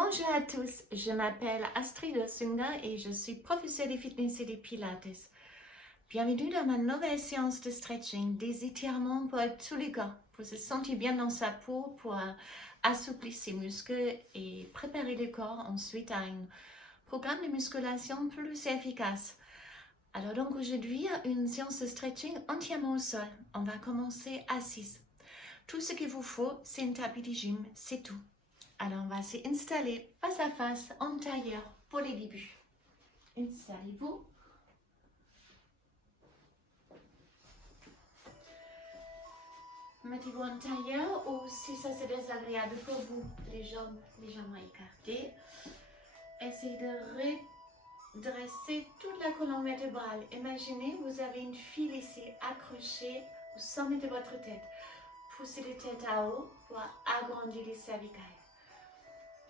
Bonjour à tous, je m'appelle Astrid Sunda et je suis professeure de fitness et de pilates. Bienvenue dans ma nouvelle séance de stretching, des étirements pour tous les corps, pour se sentir bien dans sa peau, pour assouplir ses muscles et préparer le corps ensuite à un programme de musculation plus efficace. Alors donc aujourd'hui, une séance de stretching entièrement au sol. On va commencer assise. Tout ce qu'il vous faut, c'est un tapis de gym, c'est tout. Alors, on va s'installer face à face en tailleur pour les débuts. Installez-vous. Mettez-vous en tailleur ou si ça c'est désagréable pour vous, les jambes légèrement écartées. Essayez de redresser toute la colonne vertébrale. Imaginez, vous avez une file ici accrochée au sommet de votre tête. Poussez la tête à haut pour agrandir les cervicales.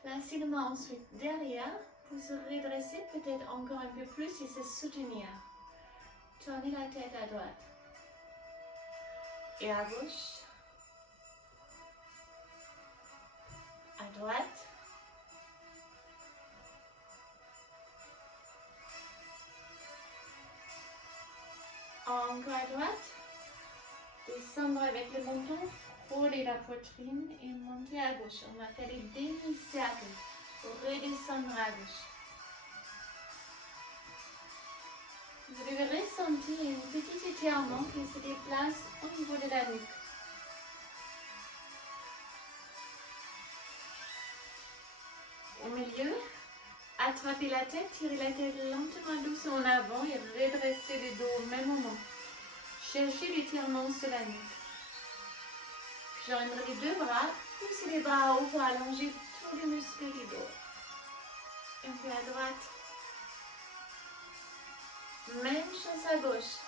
Placez les mains ensuite derrière pour se redresser peut-être encore un peu plus et se soutenir. Tournez la tête à droite et à gauche. À droite. Encore à droite. Descendre avec le menton. Frôler la poitrine et monter à gauche. On va faire des demi-cercles pour redescendre à gauche. Vous devez ressentir un petit étirement qui se déplace au niveau de la nuque. Au milieu, attrapez la tête, tirez la tête lentement doucement en avant et redressez le dos au même moment. Cherchez l'étirement sur la nuque. Joindre les deux bras, poussez les bras haut pour allonger tous les muscles du dos. Un peu à droite. Même chose à gauche.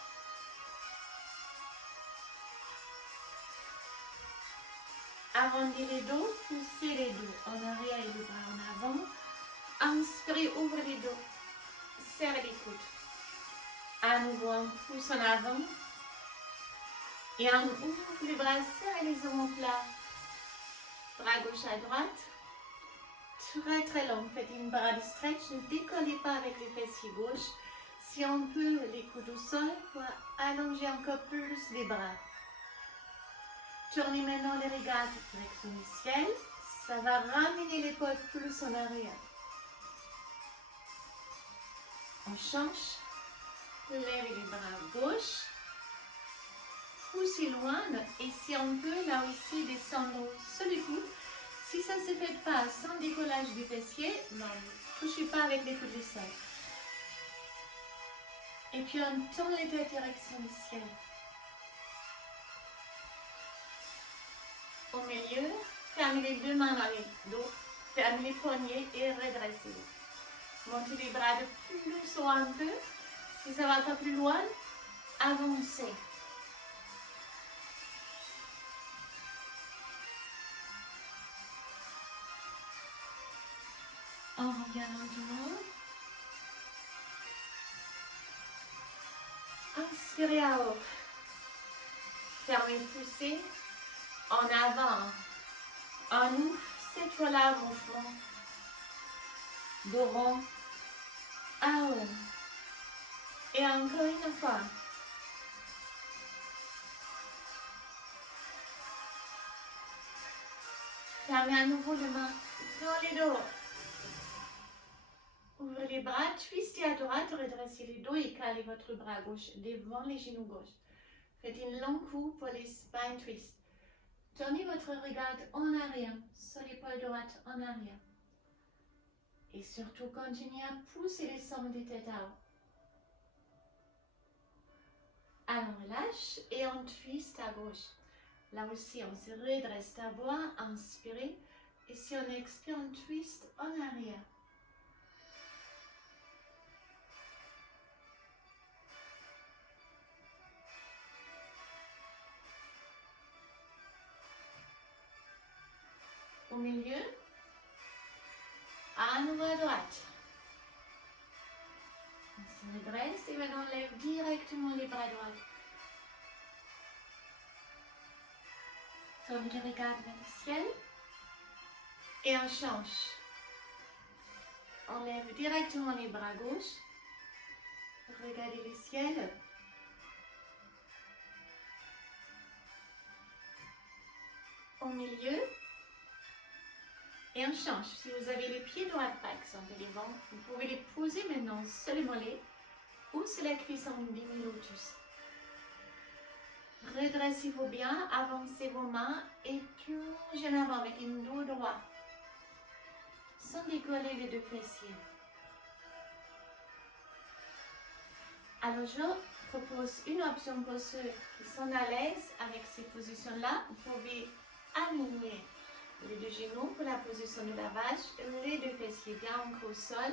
Arrondissez les dos, poussez les dos en arrière et les bras en avant. Inspirez, ouvrez les dos. Serrez les coudes. À nouveau, un pouce en avant. Et on ouvre les bras, serrez les omoplates. Bras gauche à droite. Très très long. Faites une barre de stretch. Ne décollez pas avec les fessiers gauche. Si on peut, les coudes au sol pour allonger encore plus les bras. Tournez maintenant les regards direction le ciel. Ça va ramener l'épaule plus en arrière. On change. Levez les bras gauche. Poussez loin et si on peut, là aussi, descendre sur les coudes. Si ça ne se fait pas sans décollage du fessier, ne touchez pas avec les coudes du sol. Et puis on tourne les têtes direction le ciel. Au milieu, fermez les deux mains dans les dos, fermez les poignets et redressez-vous. Montez les bras de plus haut un peu. Si ça va pas plus loin, avancez. On revient lentement. Inspirez à haut. Fermez, poussez. En avant. On ouvre cette fois-là le mouvement. Dos rond. À haut. Et encore une fois. Fermez à nouveau les mains dans les dos. Ouvrez les bras, twistez à droite, redressez les dos et calez votre bras gauche devant les genoux gauche. Faites une longue courbe pour les spine twists. Tournez votre regard en arrière, sur l'épaule droite en arrière. Et surtout, continuez à pousser les sommets des têtes à haut. Alors, on relâche et on twist à gauche. Là aussi, on se redresse d'abord, inspirez. Et si on expire, on twist en arrière. Au milieu, à nouveau à droite. On se redresse et maintenant on lève directement les bras droits. Tournez le regard vers le ciel et on change. On lève directement les bras gauches. Regardez le ciel. Au milieu. Et on change. Si vous avez les pieds droits par exemple devant, vous pouvez les poser maintenant sur les mollets ou sur la cuisse en demi-lotus. Redressez-vous bien, avancez vos mains et plongez en avant avec une dos droit. Sans décoller les deux fessiers. Alors je propose une option pour ceux qui sont à l'aise avec ces positions-là. Vous pouvez aligner les deux genoux pour la position de la vache, les deux fessiers bien ancrés au sol.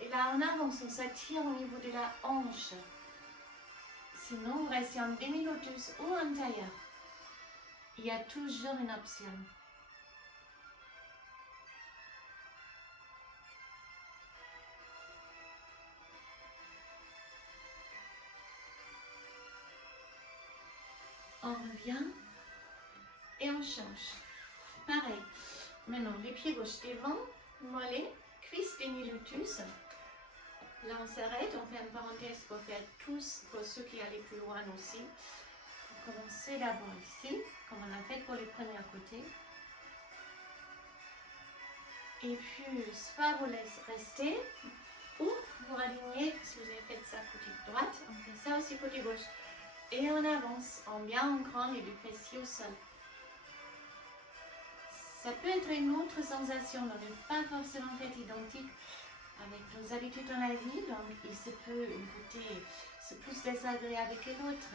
Et là, en avance, on s'attire au niveau de la hanche. Sinon, vous restez en demi-lotus ou en tailleur. Il y a toujours une option. On revient et on change. Pareil. Maintenant, les pieds gauche devant, mollet, cuisse demi-lotus. Là, on s'arrête, on fait une parenthèse pour faire tous, pour ceux qui allaient plus loin aussi. On commence d'abord ici, comme on a fait pour les premiers à côté. Et puis, soit vous laissez rester, ou vous alignez, si vous avez fait ça côté droite, on fait ça aussi côté gauche. Et on avance en bien ancrant les deux fessiers au sol. Ça peut être une autre sensation, on n'est pas forcément fait identique avec nos habitudes dans la vie, donc il se peut une côté c'est plus désagréable que l'autre.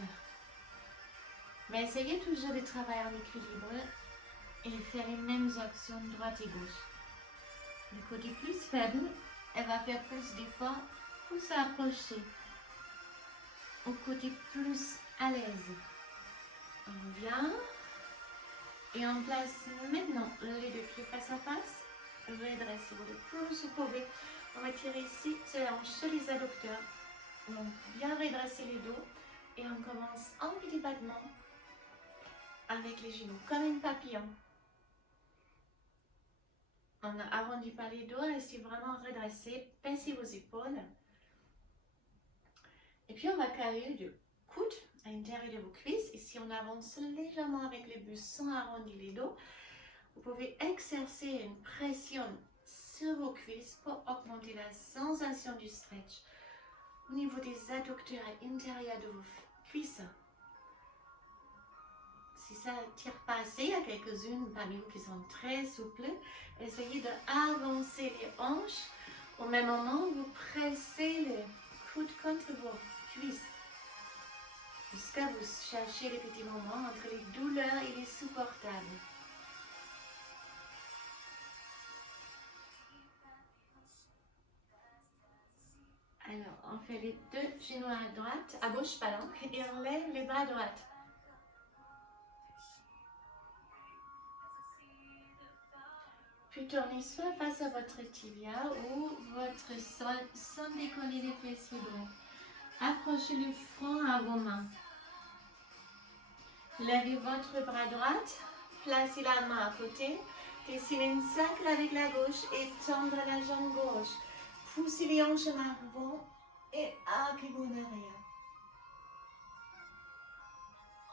Mais essayez toujours de travailler en équilibre et faire les mêmes actions droite et gauche. Le côté plus faible, elle va faire plus d'efforts pour s'approcher. Au côté plus à l'aise. On revient. Et on place maintenant les deux pieds face à face. Redressez-vous le plus vous pouvez. On va tirer ici sur la hanche sur les adducteurs. Donc bien redresser les dos. Et on commence en petit battement avec les genoux, comme un papillon. On n'a arrondi pas les dos, restez vraiment redressé, pincez vos épaules. Et puis on va carrer le coude à l'intérieur de vos cuisses. Ici on avance légèrement avec les bustes sans arrondir les dos. Vous pouvez exercer une pression sur vos cuisses pour augmenter la sensation du stretch au niveau des adducteurs à l'intérieur de vos cuisses. Si ça ne tire pas assez, il y a quelques-unes parmi vous qui sont très souples. Essayez d'avancer les hanches. Au même moment, vous pressez le coude contre vos cuisses. Jusqu'à vous chercher les petits moments entre les douleurs et les supportables. Alors, on fait les deux genoux à droite, à gauche, pardon, et on lève les bras à droite. Puis tournez soit face à votre tibia ou votre sol sans décoller les fessiers droits. Approchez le front à vos mains. Levez votre bras droit, placez la main à côté, dessinez un cercle avec la gauche et tendre la jambe gauche. Poussez les hanches en avant et arquez-vous en arrière.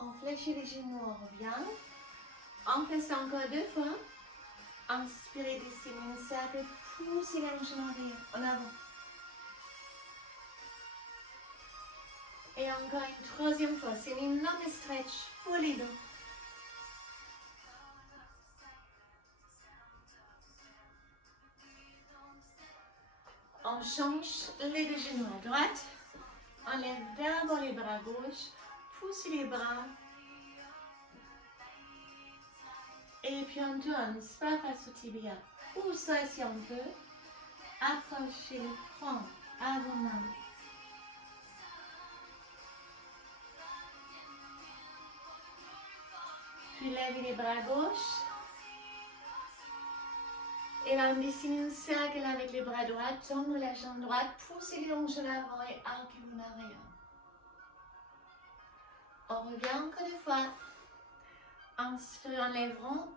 On fléchit les genoux, on revient. On fait ça encore deux fois. Inspirez, dessinez un cercle, poussez les hanches en arrière, en avant. Et encore une troisième fois, c'est une longue stretch pour les dos. On change les deux genoux à droite. On lève d'abord les bras gauche, poussez les bras. Et puis on tourne soit face au tibia ou soit si on peut. Approchez le front à vos mains. Puis levez les bras gauche. Et là, on dessine un cercle avec les bras droits, tendre la jambe droite, poussez les hanches en avant et arquez-vous en arrière. On revient encore une fois. Inspirez en lèvres.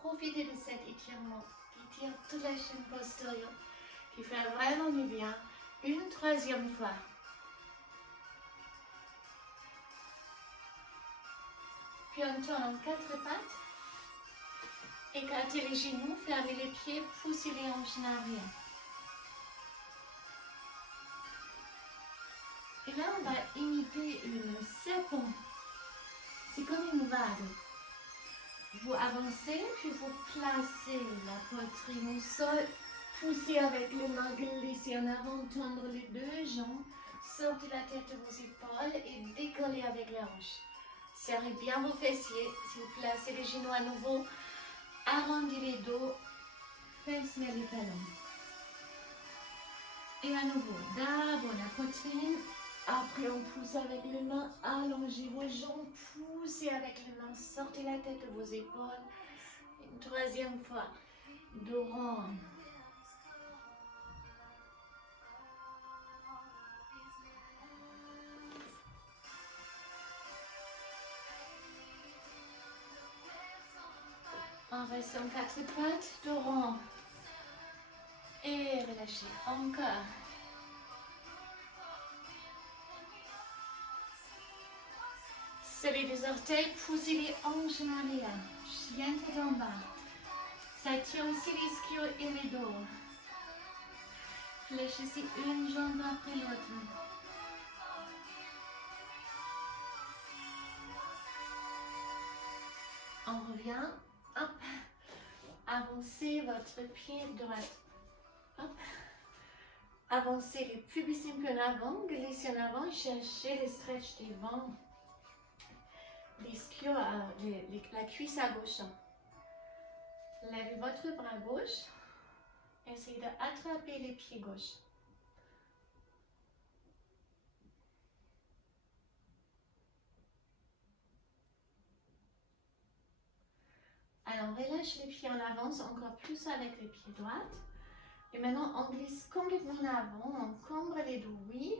Profitez de cet étirement qui tire toute la chaîne postérieure, qui fait vraiment du bien. Une troisième fois. Puis on tourne en quatre pattes. Écartez les genoux, fermez les pieds, poussez les hanches en arrière. Et là, on va imiter une serpent. C'est comme une vague. Vous avancez, puis vous placez la poitrine au sol. Poussez avec les mains, glissez en avant, tendre les deux jambes. Sortez la tête de vos épaules et décollez avec les hanches. Serrez bien vos fessiers. Si vous placez les genoux à nouveau, arrondis les dos, fermez les talons. Et à nouveau, d'abord la poitrine. Après, on pousse avec les mains, allongez vos jambes, poussez avec les mains, sortez la tête de vos épaules. Une troisième fois, dos rond. On reste en quatre pattes, dos rond. Et relâchez, encore. Serrez les orteils, poussez les hanches en arrière. Chien tête en bas. Ça tire aussi les ischios et les dos. Fléchissez une jambe après l'autre. On revient. Hop. Avancez votre pied droit. Hop. Avancez les pubis un peu en avant. Glissez en avant. Cherchez les stretch devant. L'ischio, la cuisse à gauche. Levez votre bras gauche. Essayez d'attraper les pieds gauche. Alors, relâche les pieds, on avance encore plus avec les pieds droits. Et maintenant, on glisse complètement en avant, on cambre les dos, oui.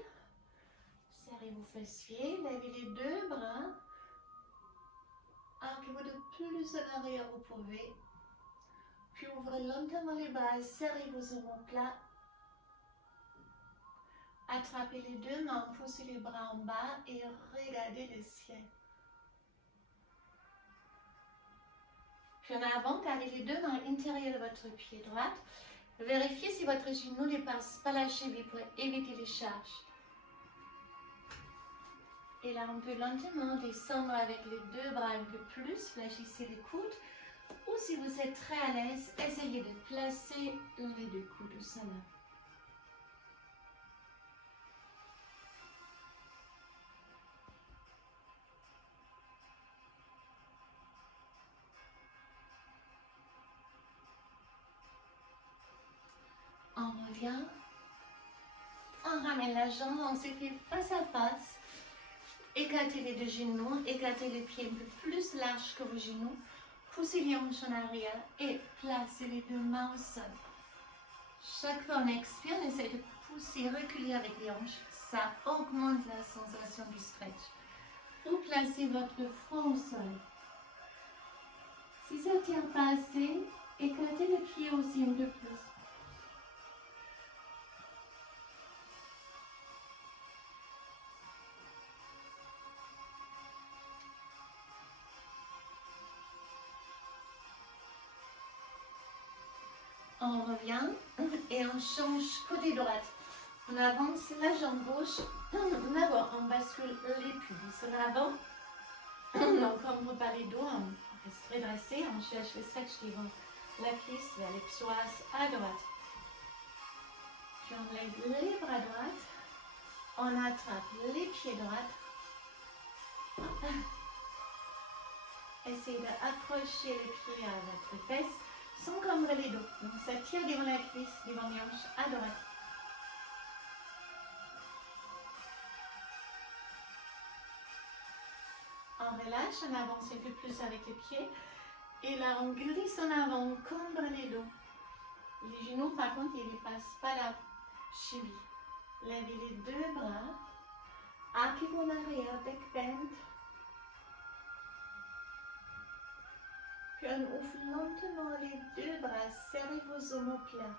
Serrez vos fessiers, levez les deux bras. Arquez-vous de plus en arrière, vous pouvez. Puis ouvrez lentement les bras, serrez vos omoplates. Attrapez les deux mains, poussez les bras en bas et regardez le ciel. Puis en avant, gardez les deux mains à l'intérieur de votre pied droit. Vérifiez si votre genou ne dépasse pas la cheville pour éviter les charges. Et là, on peut lentement descendre avec les deux bras un peu plus, fléchissez les coudes. Ou si vous êtes très à l'aise, essayez de placer les deux coudes au sol. On revient. On ramène la jambe, on se fait face à face. Écartez les deux genoux, écartez les pieds un peu plus larges que vos genoux. Poussez les hanches en arrière et placez les deux mains au sol. Chaque fois on expire, on essaie de pousser, reculer avec les hanches. Ça augmente la sensation du stretch. Vous placez votre front au sol. Si ça ne tient pas assez, écartez les pieds aussi un peu plus. On revient et on change côté droit. On avance la jambe gauche. D'abord, on bascule les pubis en avant. On cambre pas les dos, on reste redressé. On cherche le stretch devant la cuisse vers les psoas à droite. Puis on lève les bras droits. On attrape les pieds droits. Essayez d'accrocher les pieds à votre fesse sans cambrer les dos. Donc ça tire devant la cuisse, devant les hanches à droite. On relâche, on avance un peu plus avec les pieds. Et là, on glisse en avant, on cambre les dos. Les genoux, par contre, ils ne dépassent pas la cheville. Levez les deux bras. Arquez-vous en arrière, back bend. Puis on ouvre lentement les deux bras, serrez vos omoplates.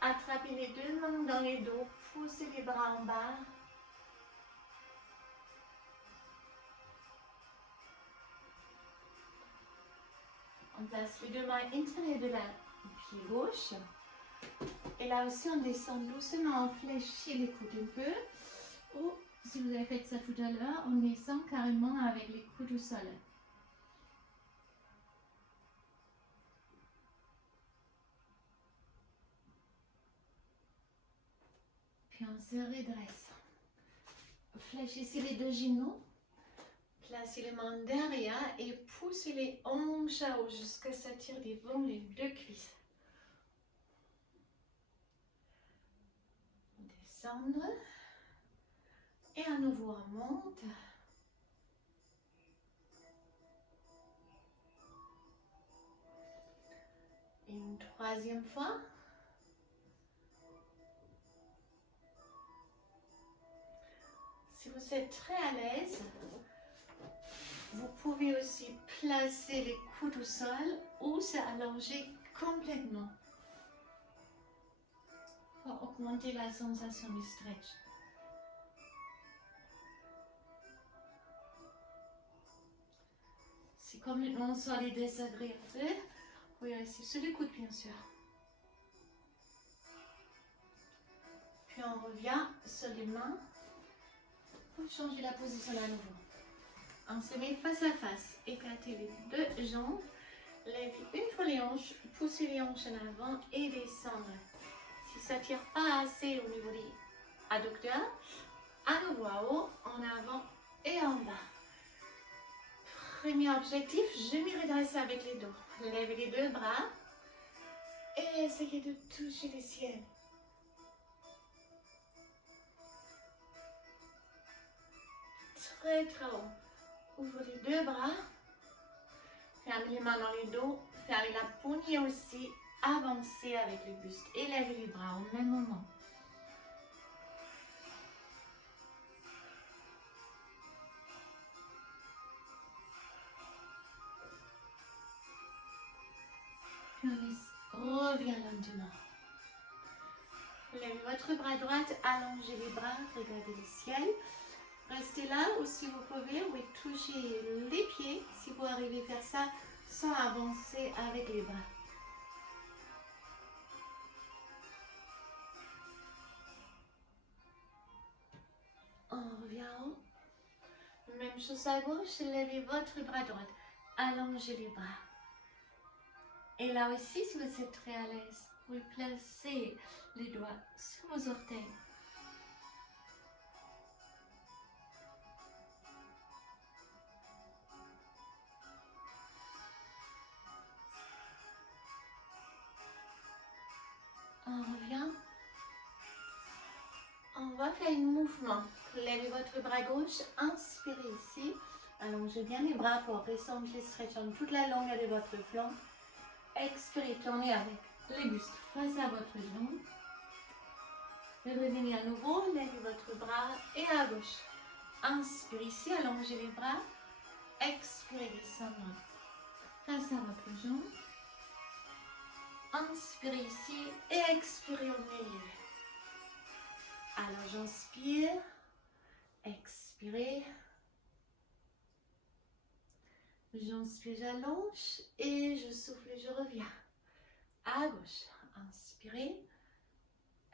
Attrapez les deux mains dans les dos, poussez les bras en bas. On place les deux mains intérieures de la pied gauche. Et là aussi, on descend doucement, on fléchit les coudes un peu. Ou si vous avez fait ça tout à l'heure, on descend carrément avec les coudes au sol. Puis on se redresse. Fléchissez les deux genoux. Placez les mains derrière et poussez les hanches à haut jusqu'à s'attirer devant les deux cuisses. Descendre. Et à nouveau on monte. Et une troisième fois. Si vous êtes très à l'aise, vous pouvez aussi placer les coudes au sol ou s'allonger complètement pour augmenter la sensation du stretch. Si complètement sol est désagréable, vous pouvez rester sur les coudes bien sûr. Puis on revient sur les mains pour changer la position à nouveau. On se met face à face, écartez les deux jambes, levez une fois les hanches, poussez les hanches en avant et descendre. Si ça ne tire pas assez au niveau des adducteurs, à nouveau à haut, en avant et en bas. Premier objectif, je me redresse avec les dos. Levez les deux bras et essayez de toucher le ciel. Très très haut. Ouvrez les deux bras. Fermez les mains dans le dos. Fermez la poignée aussi. Avancez avec le buste. Et levez les bras au même moment. Puis on revient lentement. Levez votre bras droit. Allongez les bras. Regardez le ciel. Restez là ou si vous pouvez, oui, touchez les pieds si vous arrivez à faire ça sans avancer avec les bras. On revient en haut. Même chose à gauche, levez votre bras droit. Allongez les bras. Et là aussi, si vous êtes très à l'aise, vous placez les doigts sur vos orteils. On revient. On va faire un mouvement. Levez votre bras gauche, inspirez ici. Allongez bien les bras pour ressentir le stretch en toute la longueur de votre flanc. Expirez, tournez avec les bustes face à votre jambe. Revenez à nouveau, levez votre bras et à gauche. Inspirez ici, allongez les bras. Expirez, descendre face à votre jambe. Inspirez ici et expirez au milieu. Alors j'inspire, expirez. J'inspire, j'allonge et je souffle, je reviens. À gauche, inspirez,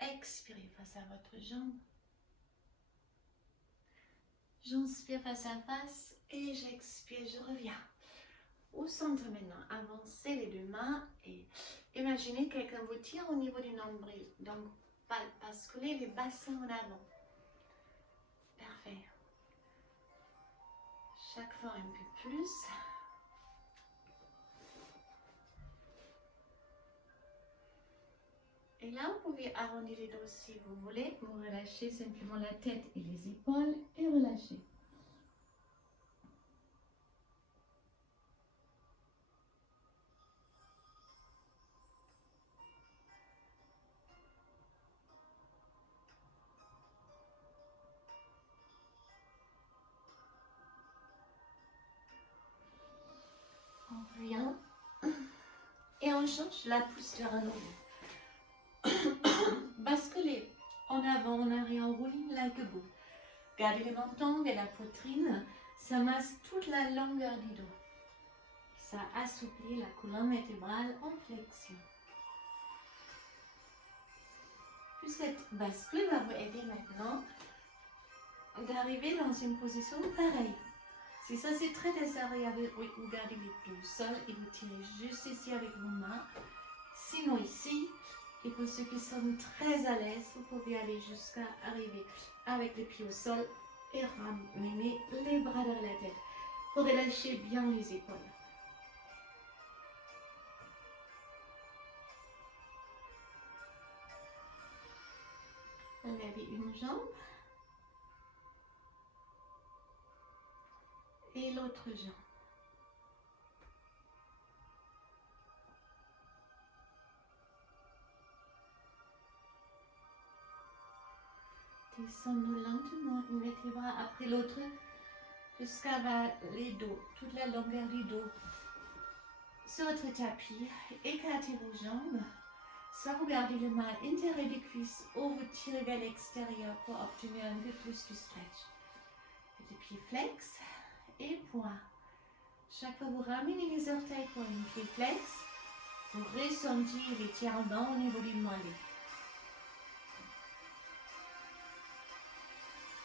expirez face à votre jambe. J'inspire face à face et j'expire, je reviens. Au centre maintenant, avancez les deux mains et imaginez quelqu'un vous tire au niveau du nombril. Donc, basculez les bassins en avant. Parfait. Chaque fois un peu plus. Et là, vous pouvez arrondir les dos si vous voulez. Vous relâchez simplement la tête et les épaules et relâchez. Bien. Et on change la posture à nouveau. Basculez en avant, en arrière, rolling like a bull. Gardez le menton et la poitrine. Ça masse toute la longueur du dos. Ça assouplit la colonne vertébrale en flexion. Puis cette bascule va vous aider maintenant d'arriver dans une position pareille. Si ça c'est très désagréable, oui, vous gardez les pieds au sol et vous tirez juste ici avec vos mains. Sinon ici, et pour ceux qui sont très à l'aise, vous pouvez aller jusqu'à arriver avec les pieds au sol et ramener les bras derrière la tête pour relâcher bien les épaules. Levez une jambe et l'autre jambe. Descendons lentement une vertèbre après l'autre jusqu'à les dos, toute la longueur du dos. Sur votre tapis, écartez vos jambes. Soit vous gardez le main intérieur des cuisses ou vous tirez vers l'extérieur pour obtenir un peu plus de stretch. Faites les pieds flex et point. Chaque fois que vous ramenez les orteils pour une pied flex, vous ressentez l'étirement au niveau du mollet.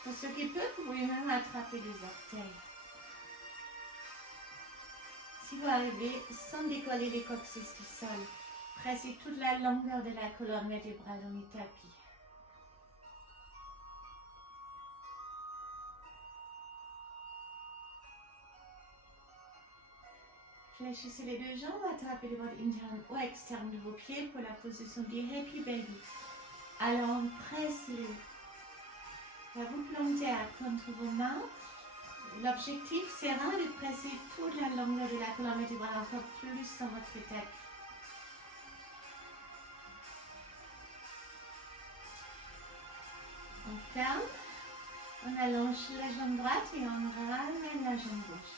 Pour ceux qui peuvent, vous pouvez même attraper les orteils. Si vous arrivez sans décoller les coccyx du sol, pressez toute la longueur de la colonne vertébrale dans le tapis. Fléchissez les deux jambes, attrapez le bord interne ou externe de vos pieds pour la position du Happy Baby. Alors, pressez-les. Vous plantez contre vos mains. L'objectif sera de presser toute la longueur de la colonne vertébrale encore plus sur votre tapis. On ferme, on allonge la jambe droite et on ramène la jambe gauche.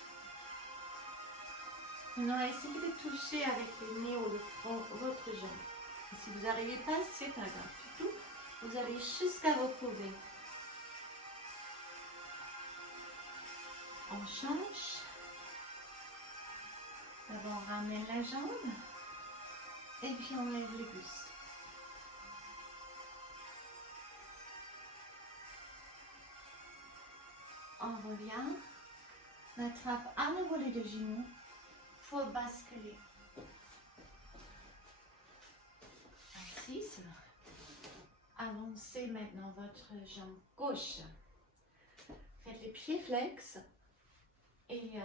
Maintenant, essayez de toucher avec le nez ou le front votre jambe. Et si vous n'arrivez pas, c'est pas grave du tout. Vous allez jusqu'à vous couver. On change. D'abord, on ramène la jambe. Et puis, on lève le buste. On revient. On attrape à nouveau les deux genoux pour basculer. Assise. Avancez maintenant votre jambe gauche. Faites les pieds flex et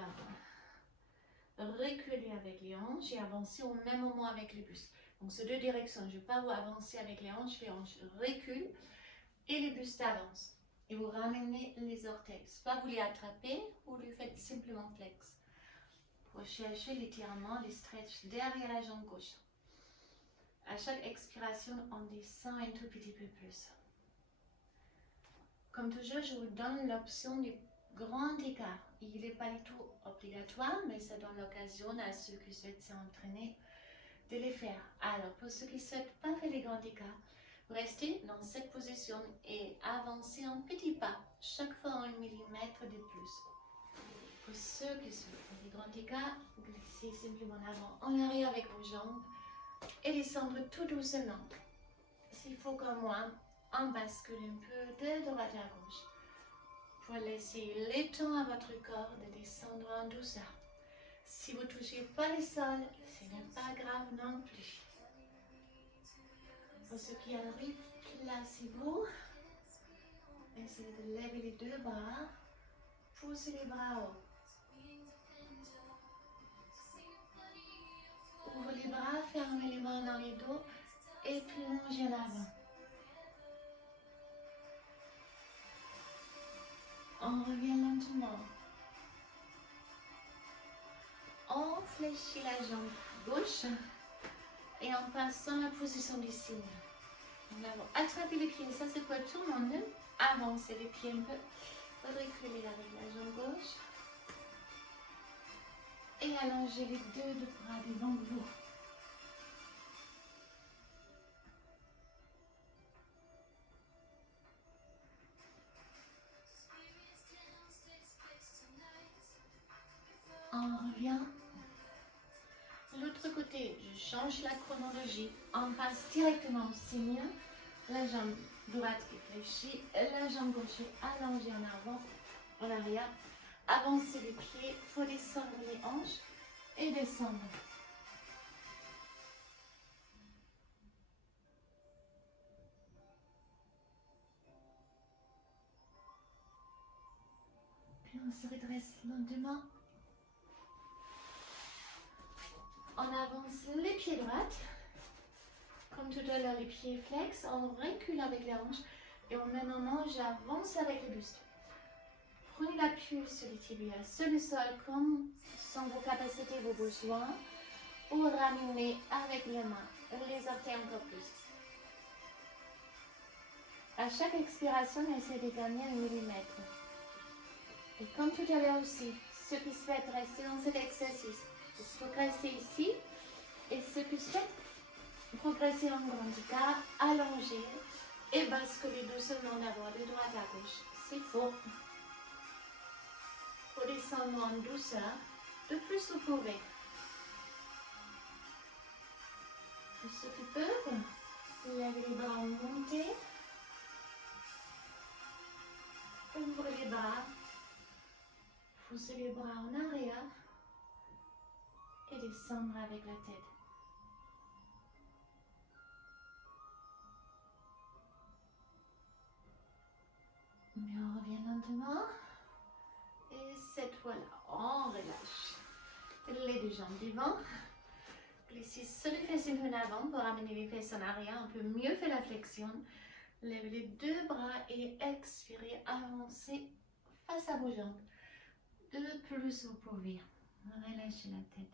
reculez avec les hanches et avancez au même moment avec le buste. Donc, c'est deux directions. Je ne vais pas vous avancer avec les hanches reculent et le buste avance. Et vous ramenez les orteils. Soit vous les attrapez ou vous les faites simplement flex. Pour chercher l'étirement, les stretch derrière la jambe gauche. À chaque expiration, on descend un tout petit peu plus. Comme toujours, je vous donne l'option du grand écart. Il n'est pas du tout obligatoire, mais ça donne l'occasion à ceux qui souhaitent s'entraîner de les faire. Alors, pour ceux qui ne souhaitent pas faire les grands écarts, restez dans cette position et avancez en petits pas, chaque fois 1 millimètre de plus. Pour ceux qui souhaitent faire les grands écarts, glissez simplement en avant, en arrière avec vos jambes et descendre tout doucement. S'il faut comme moi, on bascule un peu de droite à gauche pour laisser le temps à votre corps de descendre en douceur. Si vous ne touchez pas le sol, ce n'est pas grave non plus. Pour ceux qui arrivent, placez-vous. Essayez de lever les deux bras. Poussez les bras haut. Ouvrez les bras, fermez les bras dans les dos et plongez en avant. On revient lentement. On fléchit la jambe gauche et on passe dans la position du cygne. Nous avons attrapé les pieds, ça c'est pour tout le monde. Avancez les pieds un peu. Reculez avec la jambe gauche. Et allongez les deux bras devant vous. On revient. De l'autre côté, je change la chronologie. On passe directement au signe. La jambe droite est fléchie, la jambe gauche est allongée en avant, en arrière. Avancez les pieds, il faut descendre les hanches et descendre. Puis on se redresse lentement. On avance les pieds droits. Comme tout à l'heure, les pieds flex, on recule avec les hanches et on maintenant j'avance avec le buste. Prenez l'appui sur les tibias, sur le sol, comme sont vos capacités, vos besoins, pour ramener avec les mains les orteils encore plus. À chaque expiration, essayez de gagner 1 millimètre. Et comme tout à l'heure aussi, ceux qui souhaitent rester dans cet exercice, progresser ici, et ceux qui souhaitent progresser en grand écart, allonger et basculer doucement d'abord de droite à gauche. C'est faux. Redescendons en douceur, le plus vous pouvez. Pour ceux qui peuvent, levez les bras en montée. Ouvrez les bras. Poussez les bras en arrière. Et descendre avec la tête. Mais on revient lentement. Et cette fois-là, on relâche les deux jambes devant. Glissez sur les fesses en avant pour amener les fesses en arrière. On peut mieux faire la flexion. Levez les deux bras et expirez. Avancez face à vos jambes. De plus vous pouvez. Relâchez la tête.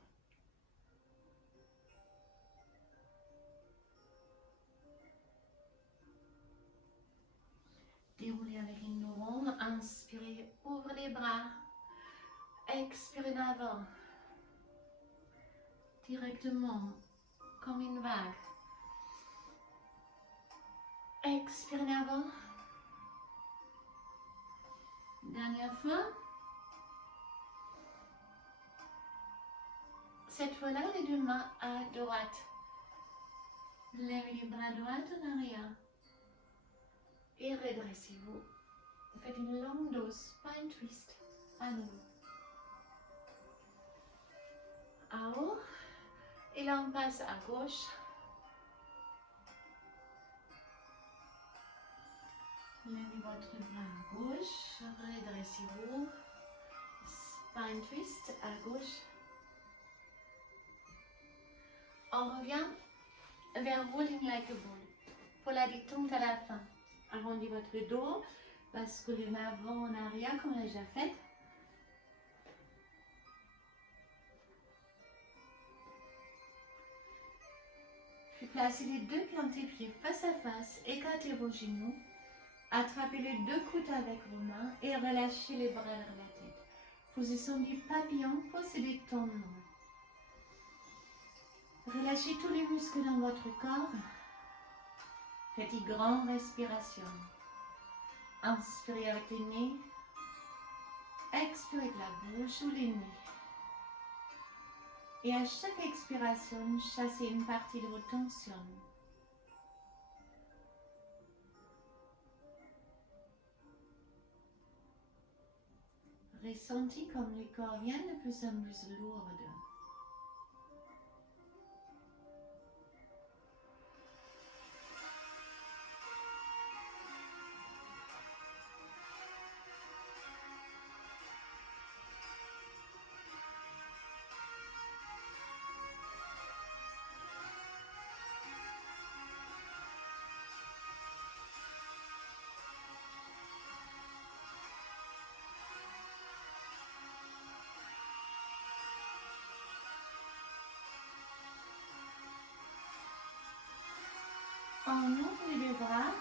Déroulez avec une dos ronde. Inspirez, ouvrez les bras. Expirez en avant. Directement, comme une vague. Expirez en avant. Dernière fois. Cette fois-là, les deux mains à droite. Levez les bras droits en arrière. Et redressez-vous. Faites une longue dose, spine twist. À nouveau. À haut. Et là, on passe à gauche. Levez votre bras à gauche. Redressez-vous. Spine twist à gauche. On revient vers rolling like a ball. Pour la détente à la fin. Arrondissez votre dos. Basculez en avant, en arrière, comme on a déjà fait. Puis placez les deux plantés-pieds face à face. Écartez vos genoux. Attrapez les deux coudes avec vos mains et relâchez les bras vers la tête. Position du papillon pour se détendre. Relâchez tous les muscles dans votre corps. Faites une grande respiration. Inspirez avec les nez. Expirez avec la bouche ou les nez. Et à chaque expiration, chassez une partie de vos tensions. Ressentez comme le corps vient de plus en plus lourd. On ouvre les deux bras.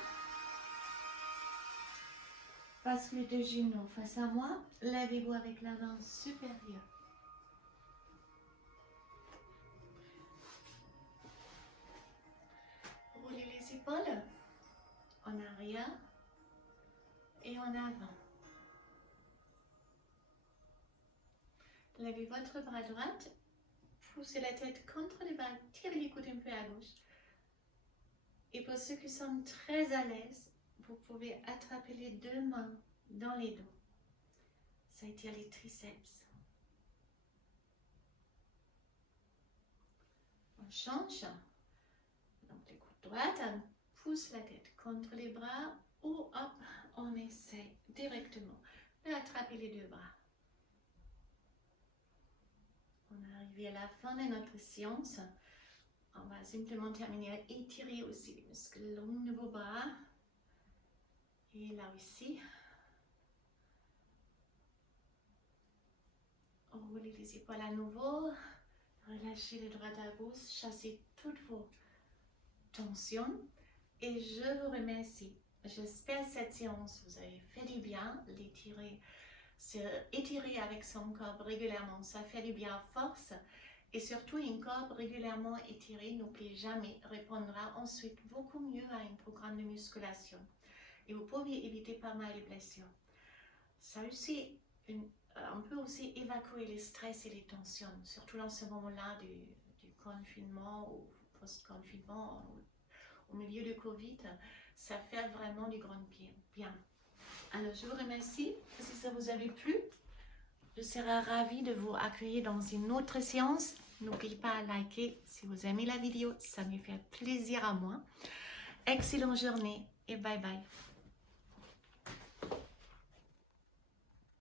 Passe les deux genoux face à moi. Levez-vous avec la main supérieure. épaules en arrière et en avant. Levez votre bras droit, poussez la tête contre les bras, tirez les coudes un peu à gauche. Et pour ceux qui sont très à l'aise, vous pouvez attraper les deux mains dans les dos. Ça étire les triceps. On change. Donc le coude droit, pousse la tête contre les bras ou hop, on essaie directement d'attraper les deux bras. On est arrivé à la fin de notre séance. On va simplement terminer à étirer aussi les muscles longs de vos bras. Et là aussi. Roulez les épaules à nouveau. Relâchez les droites à gauche. Chassez toutes vos tensions. Et je vous remercie. J'espère que cette séance vous a fait du bien. Étirer avec son corps régulièrement, ça fait du bien à force. Et surtout, un corps régulièrement étiré, n'oubliez jamais, répondra ensuite beaucoup mieux à un programme de musculation. Et vous pouvez éviter pas mal de blessures. Ça aussi, on peut aussi évacuer les stress et les tensions, surtout dans ce moment-là du confinement ou post-confinement, au milieu du Covid. Ça fait vraiment du grand bien. Alors, je vous remercie. Si ça vous a plu, je serai ravie de vous accueillir dans une autre séance. N'oubliez pas à liker si vous aimez la vidéo. Ça me fait plaisir à moi. Excellente journée et bye bye.